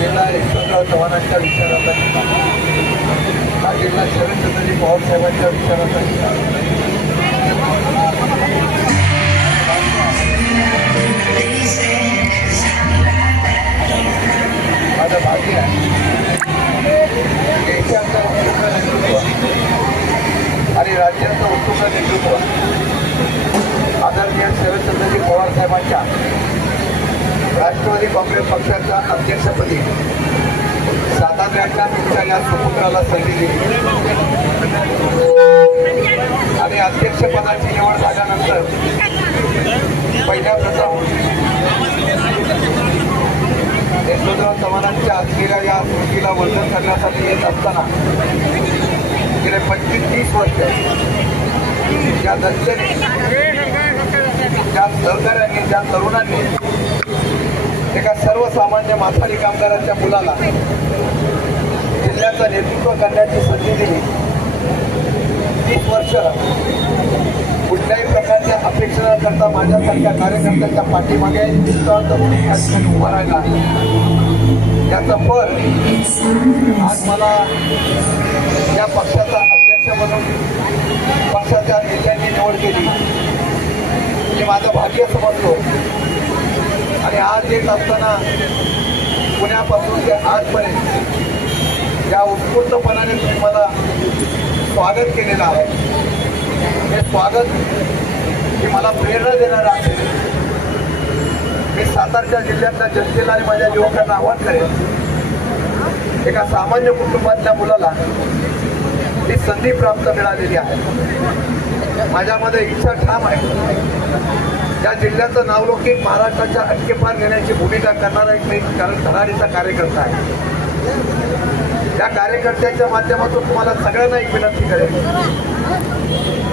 जिल्हा यशवंतराव चव्हाणांच्या विचाराचा निघाला, हा जिल्हा शरदचंद्रजी पवार साहेबांच्या विचाराचा निघाला. माझं भाग्य आहे देशाचं उत्तुंग नेतृत्व आणि राज्याचं उत्तुंग नेतृत्व आदरणीय शरदचंद्रजी पवार साहेबांच्या राष्ट्रवादी काँग्रेस पक्षाच्या अध्यक्षपदी साताऱ्याच्या तुमच्या या सुपुत्राला संधी दिली आणि अध्यक्षपदाची निवड झाल्यानंतर पहिल्या प्रथम यशवंतराव चव्हाणांच्या आजच्या या स्मृतीला वंदन करण्यासाठी येत असताना गेले 25-30 वर्ष ज्या दक्षिणी ज्या सहकार्याने ज्या तरुणांनी एका सर्वसामान्य माथाडी कामगारांच्या मुलाला जिल्ह्याचं नेतृत्व करण्याची संधी दिली. 30 वर्ष कुठल्याही प्रकारच्या अपेक्षा न करता माझ्यासारख्या कार्यकर्त्यांच्या पाठीमागे उभा राहिला. याचं फळ आज मला या पक्षाचा अध्यक्ष म्हणून पक्षाच्या नेत्यांनी निवड केली हे माझं भाग्य समजतो. आणि आज येत असताना पुण्यापासून ते आजपर्यंत या उत्स्फूर्तपणाने तुम्ही मला स्वागत केलेलं आहे. हे स्वागत हे मला प्रेरणा देणारं असेल. मी सातारच्या जिल्ह्यातल्या जनतेला आणि माझ्या युवकांना आवाहन करेन, एका सामान्य कुटुंबातल्या मुलाला ही संधी प्राप्त मिळालेली आहे. माझ्यामध्ये इच्छा ठाम आहे. या जिल्ह्याचं नावलौकिक महाराष्ट्राच्या अटकेपार नेण्याची भूमिका करणारा एक धडाडीचा कार्यकर्ता आहे. या कार्यकर्त्याच्या माध्यमातून तुम्हाला सगळ्यांना एक विनंती करेन,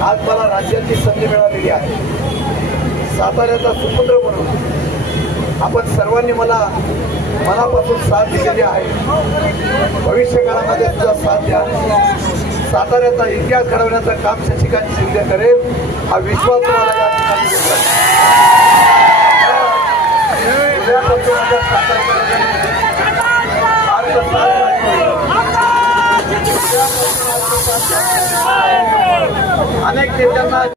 आज मला राज्याची संधी मिळालेली आहे. साताऱ्याचा सुपुत्र म्हणून आपण सर्वांनी मला मनापासून साथ दिलेली आहे. भविष्य काळामध्ये सुद्धा साथ द्या. साताऱ्याचा इतिहास घडवण्याचं काम शशिकांत शिंदे करेल हा विश्वास तुम्हाला या ठिकाणी घेतला. अनेक नेत्यांना